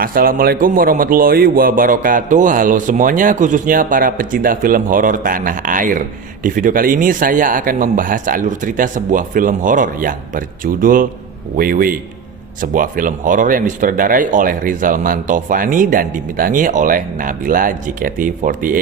Assalamualaikum warahmatullahi wabarakatuh. Halo semuanya, khususnya para pecinta film horor tanah air. Di video kali ini saya akan membahas alur cerita sebuah film horor yang berjudul WW. Sebuah film horor yang disutradarai oleh Rizal Mantovani dan dibintangi oleh Nabila JKT48.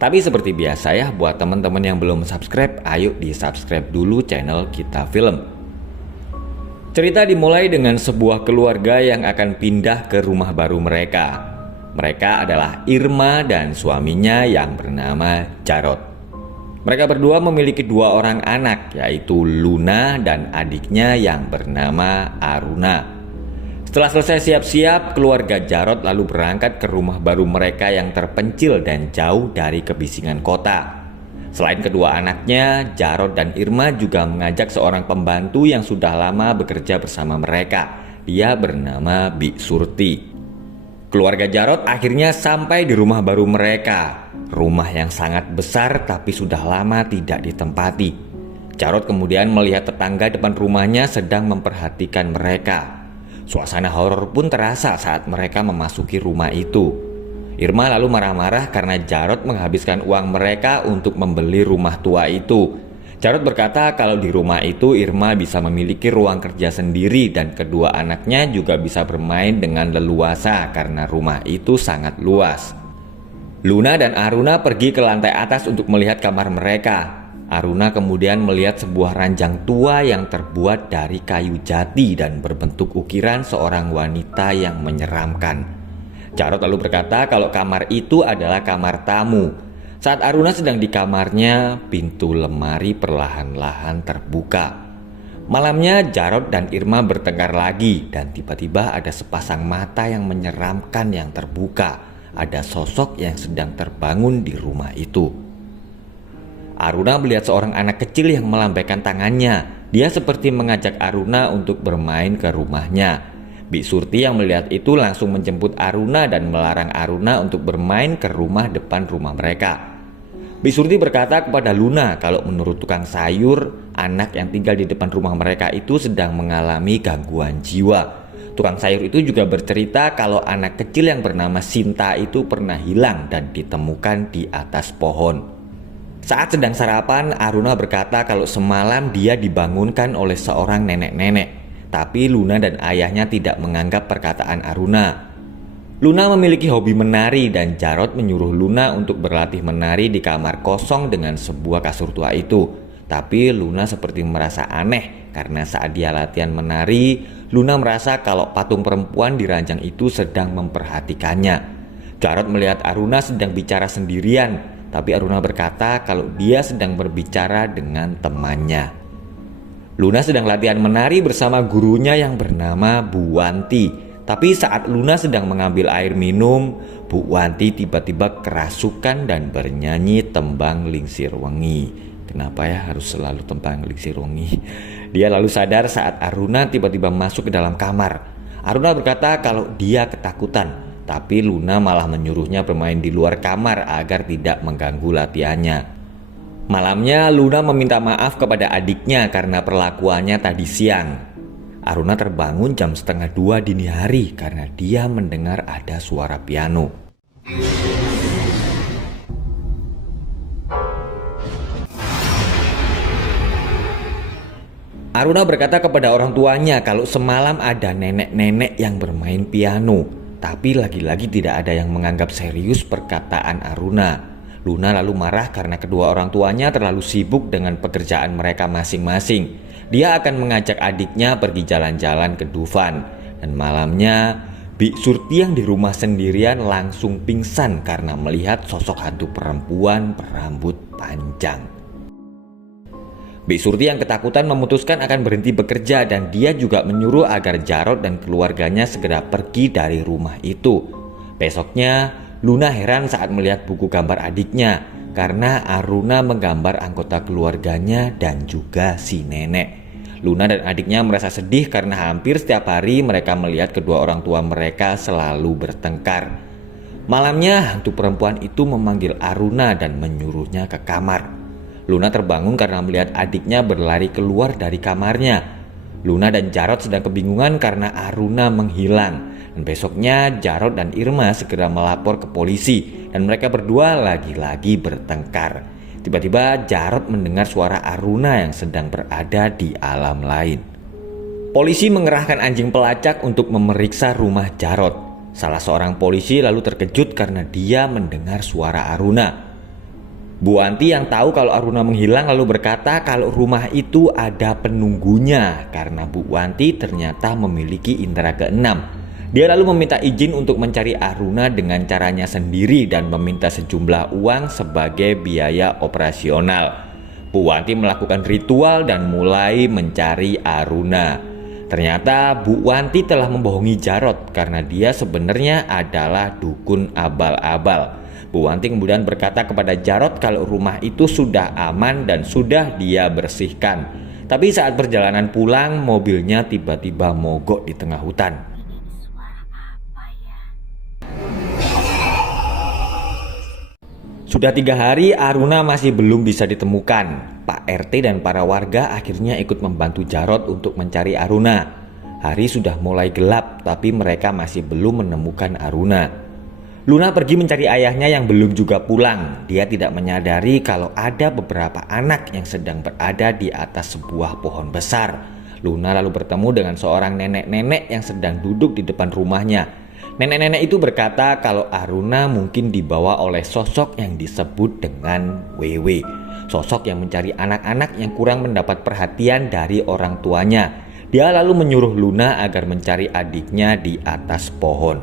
Tapi seperti biasa ya, buat teman-teman yang belum subscribe, ayo di subscribe dulu channel Kita Film. Cerita dimulai dengan sebuah keluarga yang akan pindah ke rumah baru mereka. Mereka adalah Irma dan suaminya yang bernama Jarot. Mereka berdua memiliki dua orang anak, yaitu Luna dan adiknya yang bernama Aruna. Setelah selesai siap-siap, keluarga Jarot lalu berangkat ke rumah baru mereka yang terpencil dan jauh dari kebisingan kota. Selain kedua anaknya, Jarot dan Irma juga mengajak seorang pembantu yang sudah lama bekerja bersama mereka. Dia bernama Bi Surti. Keluarga Jarot akhirnya sampai di rumah baru mereka. Rumah yang sangat besar tapi sudah lama tidak ditempati. Jarot kemudian melihat tetangga depan rumahnya sedang memperhatikan mereka. Suasana horor pun terasa saat mereka memasuki rumah itu. Irma lalu marah-marah karena Jarot menghabiskan uang mereka untuk membeli rumah tua itu. Jarot berkata kalau di rumah itu Irma bisa memiliki ruang kerja sendiri dan kedua anaknya juga bisa bermain dengan leluasa karena rumah itu sangat luas. Luna dan Aruna pergi ke lantai atas untuk melihat kamar mereka. Aruna kemudian melihat sebuah ranjang tua yang terbuat dari kayu jati dan berbentuk ukiran seorang wanita yang menyeramkan. Jarot lalu berkata kalau kamar itu adalah kamar tamu. Saat Aruna sedang di kamarnya, pintu lemari perlahan-lahan terbuka. Malamnya Jarot dan Irma bertengkar lagi dan tiba-tiba ada sepasang mata yang menyeramkan yang terbuka. Ada sosok yang sedang terbangun di rumah itu. Aruna melihat seorang anak kecil yang melambaikan tangannya. Dia seperti mengajak Aruna untuk bermain ke rumahnya. Bi Surti yang melihat itu langsung menjemput Aruna dan melarang Aruna untuk bermain ke rumah depan rumah mereka. Bi Surti berkata kepada Luna kalau menurut tukang sayur, anak yang tinggal di depan rumah mereka itu sedang mengalami gangguan jiwa. Tukang sayur itu juga bercerita kalau anak kecil yang bernama Sinta itu pernah hilang dan ditemukan di atas pohon. Saat sedang sarapan, Aruna berkata kalau semalam dia dibangunkan oleh seorang nenek-nenek. Tapi Luna dan ayahnya tidak menganggap perkataan Aruna. Luna memiliki hobi menari dan Jarot menyuruh Luna untuk berlatih menari di kamar kosong dengan sebuah kasur tua itu. Tapi Luna seperti merasa aneh karena saat dia latihan menari, Luna merasa kalau patung perempuan di ranjang itu sedang memperhatikannya. Jarot melihat Aruna sedang bicara sendirian, tapi Aruna berkata kalau dia sedang berbicara dengan temannya. Luna sedang latihan menari bersama gurunya yang bernama Bu Wanti. Tapi saat Luna sedang mengambil air minum, Bu Wanti tiba-tiba kerasukan dan bernyanyi tembang Lingsir Wengi. Kenapa ya harus selalu tembang Lingsir Wengi? Dia lalu sadar saat Aruna tiba-tiba masuk ke dalam kamar. Aruna berkata kalau dia ketakutan, tapi Luna malah menyuruhnya bermain di luar kamar agar tidak mengganggu latihannya. Malamnya Luna meminta maaf kepada adiknya karena perlakuannya tadi siang. Aruna terbangun jam 1:30 dini hari karena dia mendengar ada suara piano. Aruna berkata kepada orang tuanya kalau semalam ada nenek-nenek yang bermain piano. Tapi lagi-lagi tidak ada yang menganggap serius perkataan Aruna. Luna lalu marah karena kedua orang tuanya terlalu sibuk dengan pekerjaan mereka masing-masing. Dia akan mengajak adiknya pergi jalan-jalan ke Dufan. Dan malamnya, Bi Surti yang di rumah sendirian langsung pingsan karena melihat sosok hantu perempuan berambut panjang. Bi Surti yang ketakutan memutuskan akan berhenti bekerja dan dia juga menyuruh agar Jarot dan keluarganya segera pergi dari rumah itu. Besoknya, Luna heran saat melihat buku gambar adiknya karena Aruna menggambar anggota keluarganya dan juga si nenek. Luna dan adiknya merasa sedih karena hampir setiap hari mereka melihat kedua orang tua mereka selalu bertengkar. Malamnya hantu perempuan itu memanggil Aruna dan menyuruhnya ke kamar. Luna terbangun karena melihat adiknya berlari keluar dari kamarnya. Luna dan Jarot sedang kebingungan karena Aruna menghilang. Dan besoknya Jarod dan Irma segera melapor ke polisi dan mereka berdua lagi-lagi bertengkar. Tiba-tiba Jarod mendengar suara Aruna yang sedang berada di alam lain. Polisi mengerahkan anjing pelacak untuk memeriksa rumah Jarod. Salah seorang polisi lalu terkejut karena dia mendengar suara Aruna. Bu Wanti yang tahu kalau Aruna menghilang lalu berkata kalau rumah itu ada penunggunya karena Bu Wanti ternyata memiliki indera keenam. Dia lalu meminta izin untuk mencari Aruna dengan caranya sendiri dan meminta sejumlah uang sebagai biaya operasional. Bu Wanti melakukan ritual dan mulai mencari Aruna. Ternyata Bu Wanti telah membohongi Jarod karena dia sebenarnya adalah dukun abal-abal. Bu Wanti kemudian berkata kepada Jarod kalau rumah itu sudah aman dan sudah dia bersihkan. Tapi saat perjalanan pulang, mobilnya tiba-tiba mogok di tengah hutan. Sudah 3 hari Aruna masih belum bisa ditemukan. Pak RT dan para warga akhirnya ikut membantu Jarod untuk mencari Aruna. Hari sudah mulai gelap tapi mereka masih belum menemukan Aruna. Luna pergi mencari ayahnya yang belum juga pulang. Dia tidak menyadari kalau ada beberapa anak yang sedang berada di atas sebuah pohon besar. Luna lalu bertemu dengan seorang nenek-nenek yang sedang duduk di depan rumahnya. Nenek-nenek itu berkata kalau Aruna mungkin dibawa oleh sosok yang disebut dengan Wewe. Sosok yang mencari anak-anak yang kurang mendapat perhatian dari orang tuanya. Dia lalu menyuruh Luna agar mencari adiknya di atas pohon.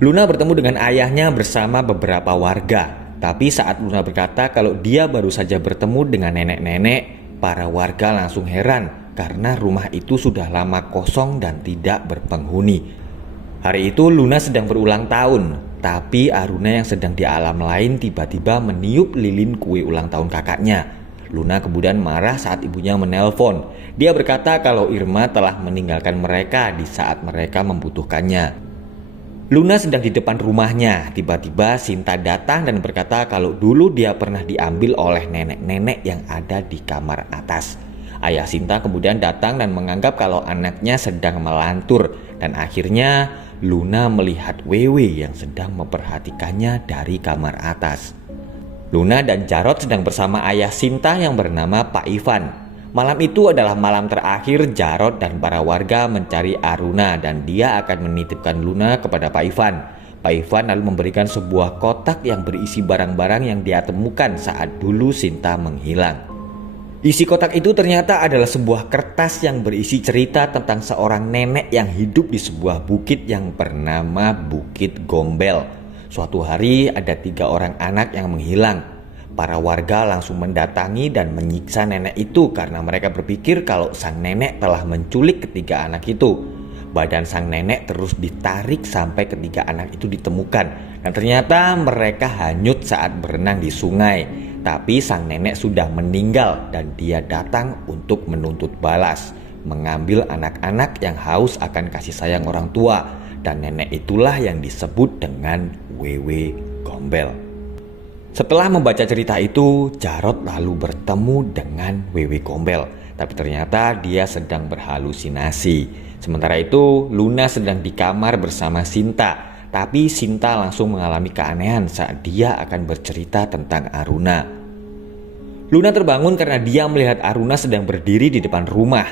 Luna bertemu dengan ayahnya bersama beberapa warga. Tapi saat Luna berkata kalau dia baru saja bertemu dengan nenek-nenek, para warga langsung heran karena rumah itu sudah lama kosong dan tidak berpenghuni. Hari itu Luna sedang berulang tahun, tapi Aruna yang sedang di alam lain tiba-tiba meniup lilin kue ulang tahun kakaknya. Luna kemudian marah saat ibunya menelpon. Dia berkata kalau Irma telah meninggalkan mereka di saat mereka membutuhkannya. Luna sedang di depan rumahnya, tiba-tiba Sinta datang dan berkata kalau dulu dia pernah diambil oleh nenek-nenek yang ada di kamar atas. Ayah Sinta kemudian datang dan menganggap kalau anaknya sedang melantur dan akhirnya Luna melihat Wewe yang sedang memperhatikannya dari kamar atas. Luna dan Jarod sedang bersama ayah Sinta yang bernama Pak Ivan. Malam itu adalah malam terakhir Jarod dan para warga mencari Aruna dan dia akan menitipkan Luna kepada Pak Ivan. Pak Ivan lalu memberikan sebuah kotak yang berisi barang-barang yang dia temukan saat dulu Sinta menghilang. Isi kotak itu ternyata adalah sebuah kertas yang berisi cerita tentang seorang nenek yang hidup di sebuah bukit yang bernama Bukit Gombel. Suatu hari ada 3 orang anak yang menghilang. Para warga langsung mendatangi dan menyiksa nenek itu karena mereka berpikir kalau sang nenek telah menculik ketiga anak itu. Badan sang nenek terus ditarik sampai ketiga anak itu ditemukan. Dan ternyata mereka hanyut saat berenang di sungai. Tapi sang nenek sudah meninggal dan dia datang untuk menuntut balas, mengambil anak-anak yang haus akan kasih sayang orang tua, dan nenek itulah yang disebut dengan Wewe Gombel. Setelah membaca cerita itu, Jarod lalu bertemu dengan Wewe Gombel, tapi ternyata dia sedang berhalusinasi. Sementara itu, Luna sedang di kamar bersama Sinta. Tapi Sinta langsung mengalami keanehan saat dia akan bercerita tentang Aruna. Luna terbangun karena dia melihat Aruna sedang berdiri di depan rumah.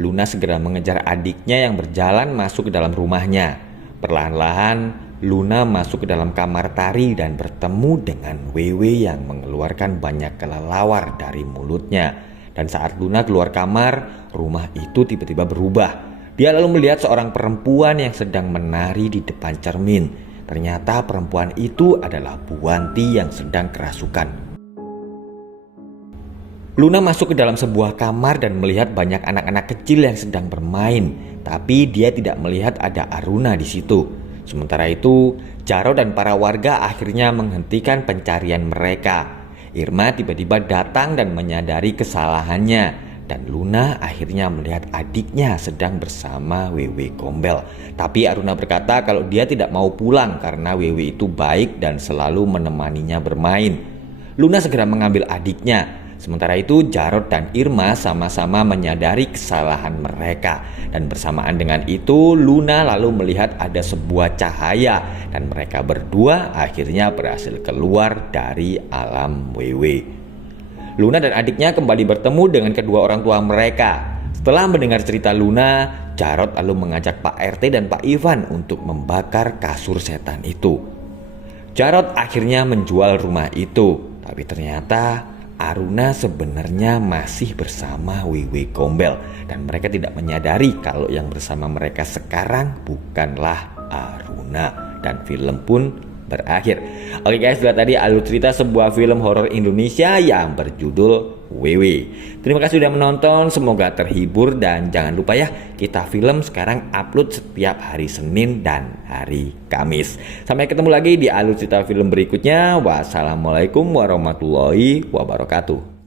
Luna segera mengejar adiknya yang berjalan masuk ke dalam rumahnya. Perlahan-lahan Luna masuk ke dalam kamar tari dan bertemu dengan Wewe yang mengeluarkan banyak kelelawar dari mulutnya. Dan saat Luna keluar kamar, rumah itu tiba-tiba berubah. Dia lalu melihat seorang perempuan yang sedang menari di depan cermin. Ternyata perempuan itu adalah Bu Wanti yang sedang kerasukan. Luna masuk ke dalam sebuah kamar dan melihat banyak anak-anak kecil yang sedang bermain. Tapi dia tidak melihat ada Aruna di situ. Sementara itu, Jarod dan para warga akhirnya menghentikan pencarian mereka. Irma tiba-tiba datang dan menyadari kesalahannya. Dan Luna akhirnya melihat adiknya sedang bersama Wewe Gombel. Tapi Aruna berkata kalau dia tidak mau pulang karena Wewe itu baik dan selalu menemaninya bermain. Luna segera mengambil adiknya. Sementara itu Jarod dan Irma sama-sama menyadari kesalahan mereka. Dan bersamaan dengan itu Luna lalu melihat ada sebuah cahaya dan mereka berdua akhirnya berhasil keluar dari alam WW. Luna dan adiknya kembali bertemu dengan kedua orang tua mereka. Setelah mendengar cerita Luna, Jarod lalu mengajak Pak RT dan Pak Ivan untuk membakar kasur setan itu. Jarod akhirnya menjual rumah itu, tapi ternyata Aruna sebenarnya masih bersama WW Gombel dan mereka tidak menyadari kalau yang bersama mereka sekarang bukanlah Aruna, dan film pun berakhir. Oke guys, itulah tadi alur cerita sebuah film horor Indonesia yang berjudul WW. Terima kasih sudah menonton, semoga terhibur dan jangan lupa ya, Kita Film sekarang upload setiap hari Senin dan hari Kamis. Sampai ketemu lagi di alur cerita film berikutnya. Wassalamualaikum warahmatullahi wabarakatuh.